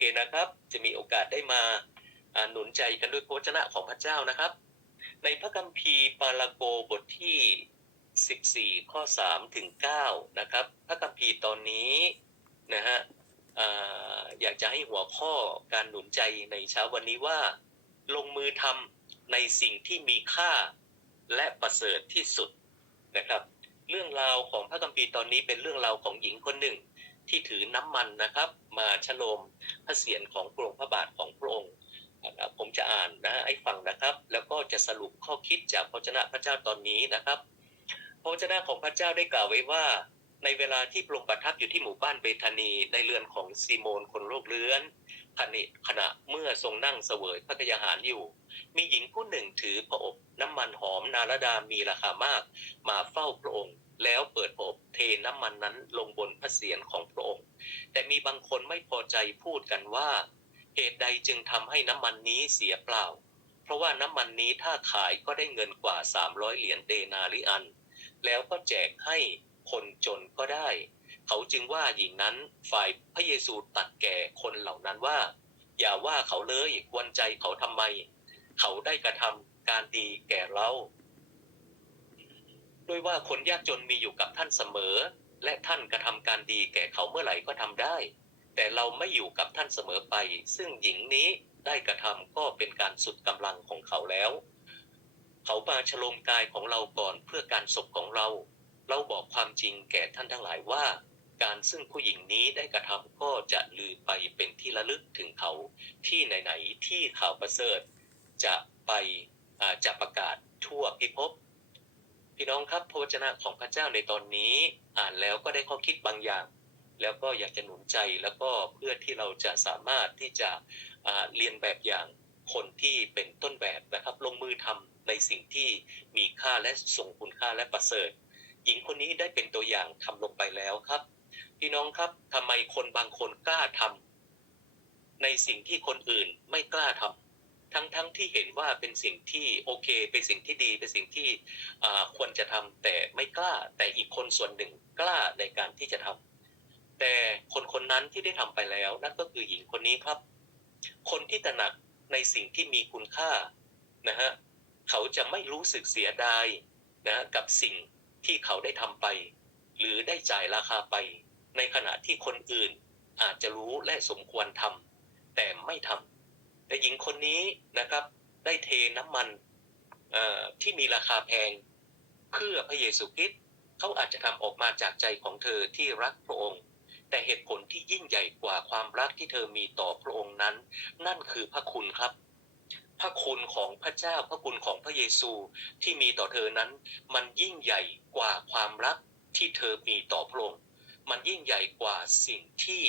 เคนะครับ จะมีโอกาสได้มาหนุนใจกันด้วยพระวจนะของพระเจ้านะครับ ในพระคัมภีร์ปาลาโกบทที่ 14 ข้อ3ถึง9นะครับ พระคัมภีร์ตอนนี้นะฮะอ่าอยากจะให้หัวข้อการหนุนใจในเช้าวันนี้ว่า ลงมือทำในสิ่งที่มีค่าและประเสริฐที่สุดนะครับ เรื่องราวของพระคัมภีร์ตอนนี้เป็นเรื่องราวของหญิงคนหนึ่ง ที่ถือน้ำมันนะครับ มาฉโลมพระเศียรของพระองค์พระบาทของพระองค์นะครับผมจะอ่านนะให้ฟังนะครับ แล้วก็จะสรุปข้อคิดจากพระวจนะพระเจ้าตอนนี้นะครับพระเจนะของพระเจ้าได้กล่าวไว้ว่า ในเวลาที่พระองค์ประทับอยู่ที่หมู่บ้านเบธานีในเรือนของซีโมนคนโรคเรื้อน ขณะขณะเมื่อทรงนั่งเสวยพระกยาหารอยู่ มีหญิงผู้หนึ่งถือพระอบน้ำมันหอมนาลดามีราคามาก มาเฝ้าพระองค์ แล้วเปิดพระอบเทน้ำมันนั้นลงบนพระเศียรของพระองค์ แต่มีบางคนไม่พอใจพูดกันว่า เหตุใดจึงทำให้น้ำมันนี้เสียเปล่า เพราะว่าน้ำมันนี้ถ้าขายก็ได้เงินกว่า 300 เหรียญเดนาริอัน แล้วก็แจกให้คนจนก็ได้ เขาจึงว่าหญิงนั้นฝ่ายพระเยซูตัดแก่คนเหล่านั้นว่า อย่าว่าเขาเลยกวนใจเขาทำไม เขาได้กระทำการดีแก่เราด้วยว่าคนยากจนมีอยู่กับท่านเสมอ และท่านกระทำการดีแก่เขาเมื่อไหร่ก็ทำได้ แต่เราไม่อยู่กับท่านเสมอไป ซึ่งหญิงนี้ได้กระทำก็เป็นการสุดกำลังของเขาแล้ว เขามาฉโลมกายของเราก่อนเพื่อการศพของเรา เราบอกความจริงแก่ท่านทั้งหลายว่า การซึ่งผู้หญิงนี้ได้กระทำก็จะลือไปเป็นที่ระลึกถึงเขาที่ไหนๆที่ข่าวประเสริฐ จะไปอ่าจะประกาศทั่วพิภพพี่น้องครับพระวจนะของพระเจ้าในตอนนี้อ่านแล้วก็ได้ข้อคิดบางอย่าง แล้วก็อยากจะหนุนใจแล้วก็เพื่อที่เราจะสามารถที่จะเรียนแบบอย่างคนที่เป็นต้นแบบนะครับ ลงมือทำในสิ่งที่มีค่าและทรงคุณค่าและประเสริฐ หญิงคนนี้ได้เป็นตัวอย่างทำลงไปแล้วครับ พี่น้องครับทำไมคนบางคนกล้าทำในสิ่งที่คนอื่นไม่กล้าทำทั้งๆทที่เห็นว่าเป็นสิ่งที่โอเค เป็นสิ่งที่ดีเป็นสิ่งที่ควรจะทำแต่ไม่กล้าแต่อีกคนส่วนหนึ่งกล้าในการที่จะทำแต่คนคนนั้นที่ได้ทำไปแล้ว นั่นก็คือหญิงคนนี้ครับ คนที่ตระหนักในสิ่งที่มีคุณค่านะฮะเขาจะไม่รู้สึกเสียดายนะกับสิ่งที่เขาได้ทำไป หรือได้จ่ายราคาไป ในขณะที่คนอื่นอาจจะรู้และสมควรทำแต่ไม่ทำแต่หญิงคนนี้นะครับ ได้เทน้ำมันที่มีราคาแพงเพื่อพระเยซูคริสต์เขาอาจจะทำออกมาจากใจของเธอที่รักพระองค์ แต่เหตุผลที่ยิ่งใหญ่กว่าความรักที่เธอมีต่อพระองค์นั้น นั่นคือพระคุณครับ พระคุณของพระเจ้าพระคุณของพระเยซูที่มีต่อเธอนั้น มันยิ่งใหญ่กว่าความรักที่เธอมีต่อพระองค์ มันยิ่งใหญ่กว่าสิ่งที่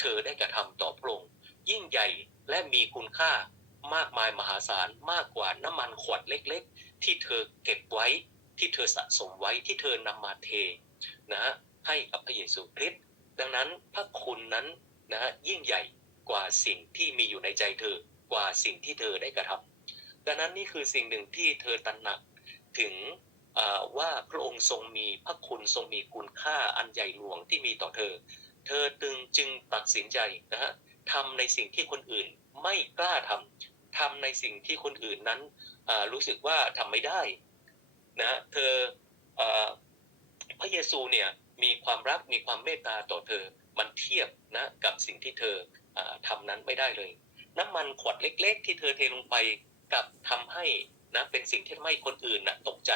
เธอได้กระทำต่อพระองค์ยิ่งใหญ่และมีคุณค่ามากมายมหาศาลมากกว่าน้ำมันขวดเล็กๆ ที่เธอเก็บไว้ที่เธอสะสมไว้ที่เธอนำมาเทนะฮะให้กับพระเยซูคริสต์ดังนั้นพระคุณนั้นนะฮะยิ่งใหญ่กว่าสิ่งที่มีอยู่ในใจเธอกว่าสิ่งที่เธอได้กระทำดังนั้นนี่คือสิ่งหนึ่งที่เธอตระหนักถึง ว่าพระองค์ทรงมีพระคุณทรงมีคุณค่าอันใหญ่หลวงที่มีต่อเธอ เธอตึงจึงตัดสินใจนะฮะทำในสิ่งที่คนอื่นไม่กล้าทำทำในสิ่งที่คนอื่นนั้นรู้สึกว่าทำไม่ได้นะเธออพระเยซูเนี่ยมีความรักมีความเมตตาต่อเธอ มันเทียบนะกับสิ่งที่เธออาทำนั้นไม่ได้เลย น้ำมันขวดเล็ก ๆ ที่เธอเทลงไปกับทำให้นะเป็นสิ่งที่ทำให้คนอื่นนะตกใจ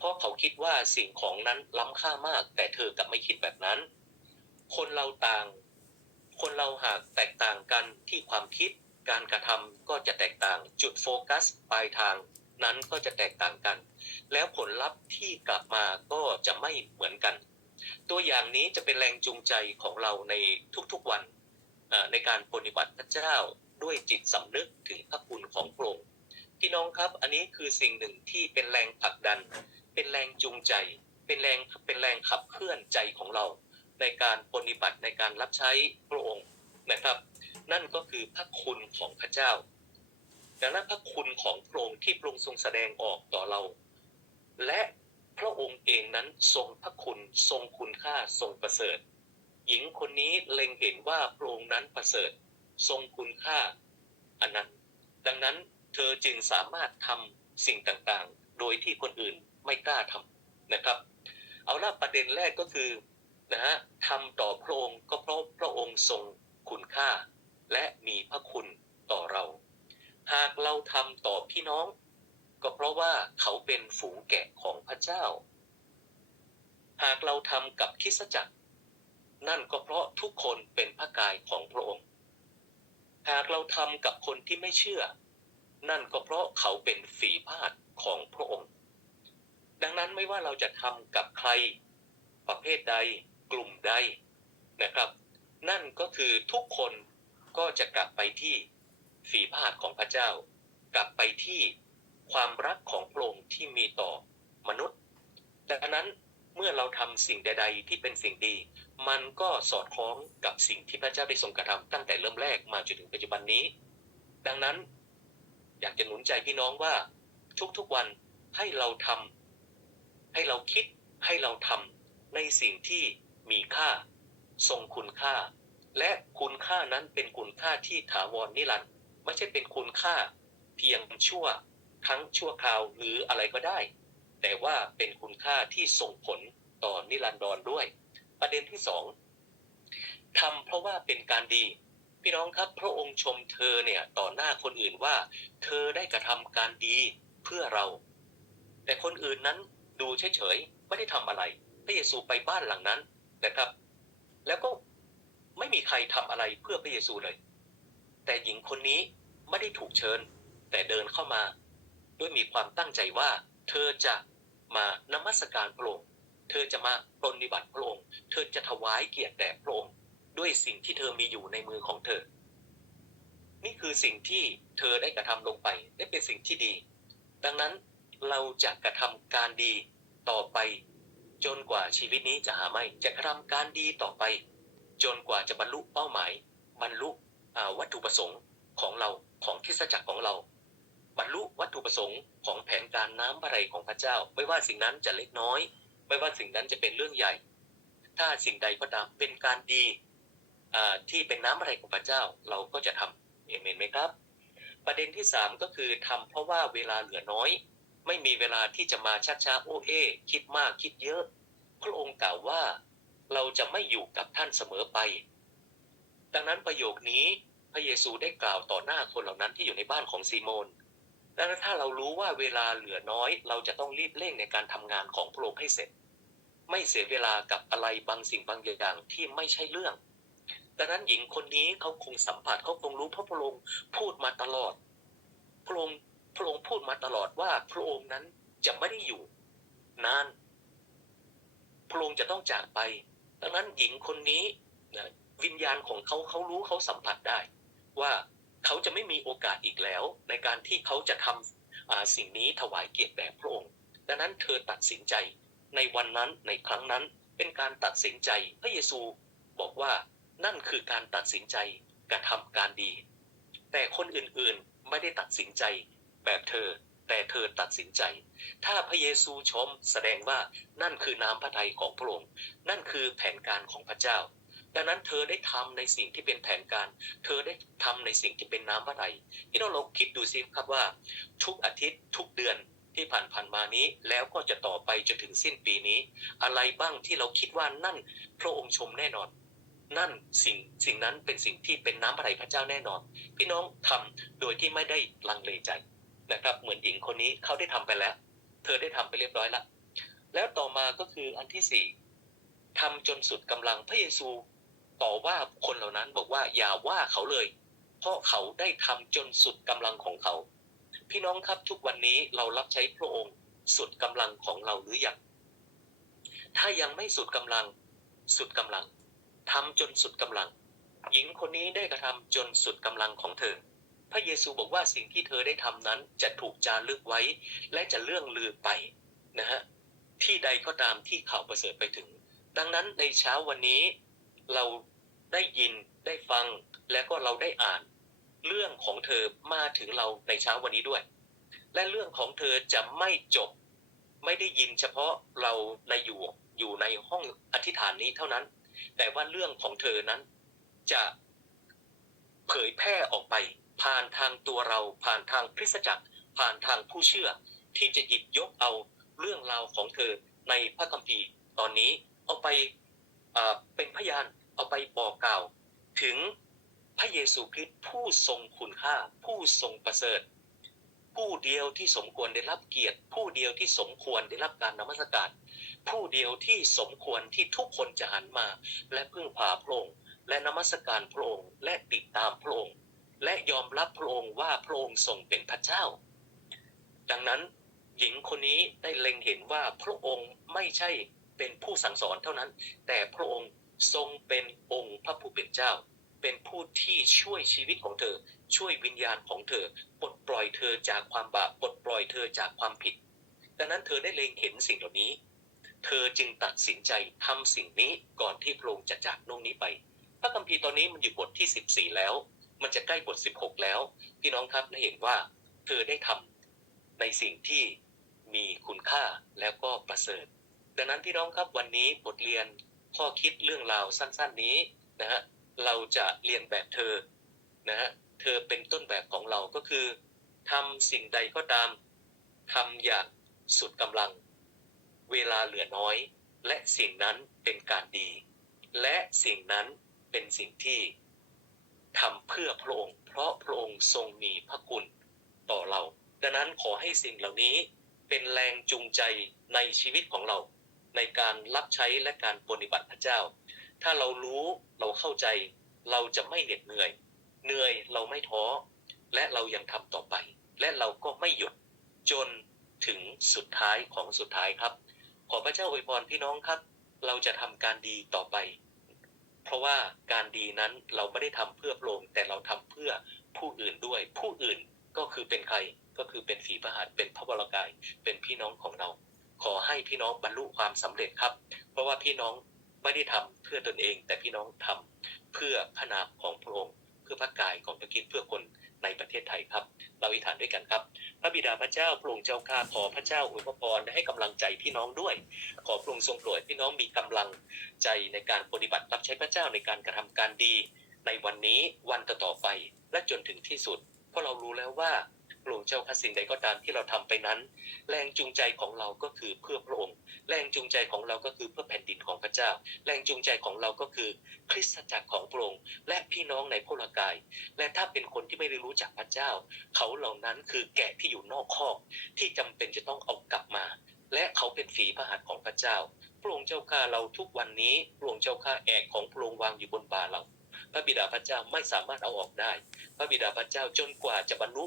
เพราะเขาคิดว่าสิ่งของนั้นล้ำค่ามาก แต่เธอกลับไม่คิดแบบนั้น คนเราต่าง คนเราหากแตกต่างกันที่ความคิด การกระทำก็จะแตกต่าง จุดโฟกัสปลายทางนั้นก็จะแตกต่างกัน แล้วผลลัพธ์ที่กลับมาก็จะไม่เหมือนกัน ตัวอย่างนี้จะเป็นแรงจูงใจของเราในทุกๆวันในการปฏิบัติพระเจ้าด้วยจิตสำนึกถึงพระคุณของพระองค์พี่น้องครับ อันนี้คือสิ่งหนึ่งที่เป็นแรงผลักดัน เป็นแรงจูงใจ เป็นแรงเป็นแรงขับเคลื่อนใจของเรา ในการปฏิบัติในการรับใช้พระองค์นะครับ นั่นก็คือพระคุณของพระเจ้าดังนั้นพระคุณของพระองค์ที่พระองค์ทรงแสดงออกต่อเรา และพระองค์เองนั้นทรงพระคุณทรงคุณค่าทรงประเสริฐ หญิงคนนี้เล็งเห็นว่าพระองค์นั้นประเสริฐ ทรงคุณค่าอันนั้น ดังนั้นเธอจึงสามารถทำสิ่งต่างๆ โดยที่คนอื่น ไม่กล้าทำนะครับ เอาละประเด็นแรกก็คือนะฮะทำต่อพระองค์ก็เพราะพระองค์ทรงคุณค่า และมีพระคุณต่อเรา หากเราทำต่อพี่น้อง ก็เพราะว่าเขาเป็นฝูงแกะของพระเจ้า หากเราทำกับคิสจักร นั่นก็เพราะทุกคนเป็นพระกายของพระองค์ หากเราทำกับคนที่ไม่เชื่อ นั่นก็เพราะเขาเป็นฝีพาดของพระองค์ ดังนั้นไม่ว่าเราจะทำกับใครประเภทใดกลุ่มใดนะครับ นั่นก็คือทุกคนก็จะกลับไปที่ฝีพาดของพระเจ้า กลับไปที่ความรักของพระองค์ที่มีต่อมนุษย์ ดังนั้นเมื่อเราทำสิ่งใด ๆ ที่เป็นสิ่งดี มันก็สอดคล้องกับสิ่งที่พระเจ้าได้ทรงกระทำตั้งแต่เริ่มแรกมาจนถึงปัจจุบันนี้ ดังนั้น อยากจะหนุนใจพี่น้องว่าทุกๆวันให้เราทำ ให้เราคิดให้เราทำในสิ่งที่มีค่า ทรงคุณค่า และคุณค่านั้นเป็นคุณค่าที่ถาวรนิรันดร์ไม่ใช่เป็นคุณค่า เพียงชั่วครั้งชั่วคราวหรืออะไรก็ได้ แต่ว่าเป็นคุณค่าที่ส่งผลต่อนิรันดรด้วย ประเด็นที่สองทำเพราะว่าเป็นการดี พี่น้องครับพระองค์ชมเธอเนี่ยต่อหน้าคนอื่นว่า เธอได้กระทำการดีเพื่อเรา แต่คนอื่นนั้น ดูเฉยๆไม่ได้ทำอะไร พระเยซูไปบ้านหลังนั้นนะครับ แล้วก็ไม่มีใครทำอะไรเพื่อพระเยซูเลย แต่หญิงคนนี้ไม่ได้ถูกเชิญ แต่เดินเข้ามา ด้วยมีความตั้งใจว่า เธอจะมานมัสการพระองค์เธอจะมาปรนนิบัติพระองค์เธอจะถวายเกียรติแด่พระองค์ด้วยสิ่งที่เธอมีอยู่ในมือของเธอ นี่คือสิ่งที่เธอได้กระทำลงไป ได้เป็นสิ่งที่ดี ดังนั้น เราจะกระทำการดีต่อไป จนกว่าชีวิตนี้จะหาไม่ จะกระทำการดีต่อไป จนกว่าจะบรรลุเป้าหมาย บรรลุวัตถุประสงค์ของเราของคิสจักรของเรา บรรลุวัตถุประสงค์ของแผนการน้ำพระทัยของพระเจ้า ไม่ว่าสิ่งนั้นจะเล็กน้อย ไม่ว่าสิ่งนั้นจะเป็นเรื่องใหญ่ ถ้าสิ่งใดก็ตามเป็นการดีที่เป็นน้ำพระทัยของพระเจ้าเราก็จะทำเอเมนไหมครับ ประเด็นที่สามก็คือทำเพราะว่าเวลาเหลือน้อย ไม่มีเวลาที่จะมาชักช้าโอเอคิดมากคิดเยอะ พระองค์กล่าวว่า เราจะไม่อยู่กับท่านเสมอไป ดังนั้นประโยคนี้พระเยซูได้กล่าวต่อหน้าคนเหล่านั้นที่อยู่ในบ้านของซีโมนดังนั้นถ้าเรารู้ว่าเวลาเหลือน้อย เราจะต้องรีบเร่งในการทำงานของพระองค์ให้เสร็จ ไม่เสียเวลากับอะไรบางสิ่งบางอย่างที่ไม่ใช่เรื่อง ดังนั้นหญิงคนนี้เขาคงสัมผัสเขาคงรู้เพราะพระองค์พูดมาตลอด พระองค์ มาตลอดว่าพระองค์นั้นจะไม่ได้อยู่นาน พระองค์จะต้องจากไป ดังนั้นหญิงคนนี้นะวิญญาณของเขาเขารู้เขาสัมผัสได้ ว่าเขาจะไม่มีโอกาสอีกแล้ว ในการที่เขาจะทำสิ่งนี้ถวายเกียรติแด่พระองค์ ดังนั้นเธอตัดสินใจในวันนั้นในครั้งนั้นเป็นการตัดสินใจพระเยซูบอกว่านั่นคือการตัดสินใจกระทำการดี แต่คนอื่นๆไม่ได้ตัดสินใจแบบเธอ แต่เธอตัดสินใจ ถ้าพระเยซูชมแสดงว่านั่นคือน้ำพระทัยของพระองค์ นั่นคือแผนการของพระเจ้า ดังนั้นเธอได้ทำในสิ่งที่เป็นแผนการ เธอได้ทำในสิ่งที่เป็นน้ำพระทัยพี่น้องลองคิดดูสิครับว่า ทุกอาทิตย์ทุกเดือนที่ผ่านผ่านมานี้แล้วก็จะต่อไปจนถึงสิ้นปีนี้ อะไรบ้างที่เราคิดว่านั่นพระองค์ชมแน่นอน นั่นสิ่งสิ่งนั้นเป็นสิ่งที่เป็นน้ำพระทัยพระเจ้าแน่นอน พี่น้องทำโดยที่ไม่ได้ลังเลใจ นะครับ เหมือนหญิงคนนี้เขาได้ทำไปแล้ว เธอได้ทำไปเรียบร้อยแล้วแล้วต่อมาก็คืออันที่สี่ทำจนสุดกำลังพระเยซูต่อว่าคนเหล่านั้นบอกว่าอย่าว่าเขาเลย เพราะเขาได้ทำจนสุดกำลังของเขา พี่น้องครับทุกวันนี้เรารับใช้พระองค์สุดกำลังของเราหรือยังถ้ายังไม่สุดกำลัง สุดกำลังทำจนสุดกำลัง หญิงคนนี้ได้กระทำจนสุดกำลังของเธอ พระเยซูบอกว่าสิ่งที่เธอได้ทำนั้นจะถูกจารึกไว้ และจะเลื่องลือไปนะฮะที่ใดก็ตามที่ข่าวประเสริฐไปถึง ดังนั้นในเช้าวันนี้เราได้ยินได้ฟังและก็เราได้อ่าน เรื่องของเธอมาถึงเราในเช้าวันนี้ด้วย และเรื่องของเธอจะไม่จบ ไม่ได้ยินเฉพาะเราในอยู่อยู่ในห้องอธิษฐานนี้เท่านั้น แต่ว่าเรื่องของเธอนั้นจะเผยแพร่ออกไป ผ่านทางตัวเราผ่านทางคริสตจักร ผ่านทางผู้เชื่อ ที่จะหยิบยกเอาเรื่องราวของเธอในพระคัมภีร์ตอนนี้เอาไปเอ่อเป็นพยานเอาไปบอกกล่าว ถึงพระเยซูคริสต์ผู้ทรงคุณค่า ผู้ทรงประเสริฐ ผู้เดียวที่สมควรได้รับเกียรติ ผู้เดียวที่สมควรได้รับการนมัสการผู้เดียวที่สมควรที่ทุกคนจะหันมา และพึ่งพาพระองค์และนมัสการพระองค์และติดตามพระองค์ และยอมรับพระองค์ว่าพระองค์ทรงเป็นพระเจ้า ดังนั้นหญิงคนนี้ได้เล็งเห็นว่าพระองค์ไม่ใช่เป็นผู้สั่งสอนเท่านั้น แต่พระองค์ทรงเป็นองค์พระผู้เป็นเจ้า เป็นผู้ที่ช่วยชีวิตของเธอ ช่วยวิญญาณของเธอปลดปล่อยเธอจากความบาปปลดปล่อยเธอจากความผิด ดังนั้นเธอได้เล็งเห็นสิ่งเหล่านี้ เธอจึงตัดสินใจทำสิ่งนี้ก่อนที่พระองค์จะจากโลกนี้ไป พระคัมภีร์ตอนนี้มันอยู่บทที่ 14 แล้ว มันจะใกล้บท 16 แล้ว พี่น้องครับได้เห็นว่าเธอได้ทำในสิ่งที่มีคุณค่าแล้วก็ประเสริฐ ดังนั้นพี่น้องครับวันนี้บทเรียนข้อคิดเรื่องราวสั้น ๆนี้นะฮะเราจะเรียนแบบเธอนะฮะเธอเป็นต้นแบบของเราก็คือทำสิ่งใดก็ตามทำอย่างสุดกำลัง เวลาเหลือน้อย และสิ่งนั้นเป็นการดี และสิ่งนั้นเป็นสิ่งที่ ทำเพื่อพระองค์ เพราะพระองค์ทรงมีพระคุณต่อเรา ดังนั้นขอให้สิ่งเหล่านี้เป็นแรงจูงใจในชีวิตของเรา ในการรับใช้และการปฏิบัติพระเจ้า ถ้าเรารู้เราเข้าใจ เราจะไม่เหน็ดเหนื่อย เหนื่อยเราไม่ท้อ และเรายังทำต่อไป และเราก็ไม่หยุดจนถึงสุดท้ายของสุดท้ายครับ ขอพระเจ้าอวยพรพี่น้องครับ เราจะทำการดีต่อไป เพราะว่าการดีนั้นเราไม่ได้ทำเพื่อพระองค์แต่เราทำเพื่อผู้อื่นด้วย ผู้อื่นก็คือเป็นใครก็คือเป็นฝีพระหัตถ์เป็นพระวรกาย เป็นพี่น้องของเรา ขอให้พี่น้องบรรลุความสำเร็จครับ เพราะว่าพี่น้องไม่ได้ทำเพื่อตนเอง แต่พี่น้องทำเพื่อพระนามของพระองค์ เพื่อพระกายของพระคิดเพื่อคน ในประเทศไทยครับ เราอธิษฐานด้วยกันครับ พระบิดาพระเจ้าพระองค์เจ้าข้าขอพระเจ้าอวยพรให้กำลังใจพี่น้องด้วย ขอพระองค์ทรงโปรดพี่น้องมีกำลังใจในการปฏิบัติรับใช้พระเจ้าในการกระทำการดี ในวันนี้วันต่อๆไปและจนถึงที่สุด เพราะเรารู้แล้วว่า พระองค์เจ้าข้าสิ่งใดก็ตามที่เราทำไปนั้น แรงจูงใจของเราก็คือเพื่อพระองค์ แรงจูงใจของเราก็คือเพื่อแผ่นดินของพระเจ้า แรงจูงใจของเราก็คือคริสตจักรของพระองค์และพี่น้องในพลกาย และถ้าเป็นคนที่ไม่ได้รู้จักพระเจ้า เขาเหล่านั้นคือแกะที่อยู่นอกคอกที่จำเป็นจะต้องเอากลับมา และเขาเป็นฝีพระหัตถ์ของพระเจ้าพระองค์เจ้าข้าเราทุกวันนี้พระองค์เจ้าข้าแอกของพระองค์วางอยู่บนบ่าเราพระบิดาพระเจ้าไม่สามารถเอาออกได้ พระบิดาพระเจ้าจนกว่าจะบรรลุ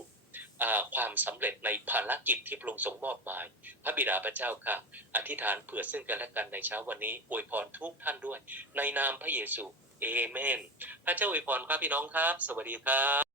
ความสำเร็จในภารกิจที่พระองค์ทรงมอบหมาย พระบิดาพระเจ้าค่ะ อธิษฐานเผื่อซึ่งกันและกันในเช้าวันนี้อวยพรทุกท่านด้วย ในนามพระเยซูเอเมน พระเจ้าอวยพรครับพี่น้องครับ สวัสดีครับ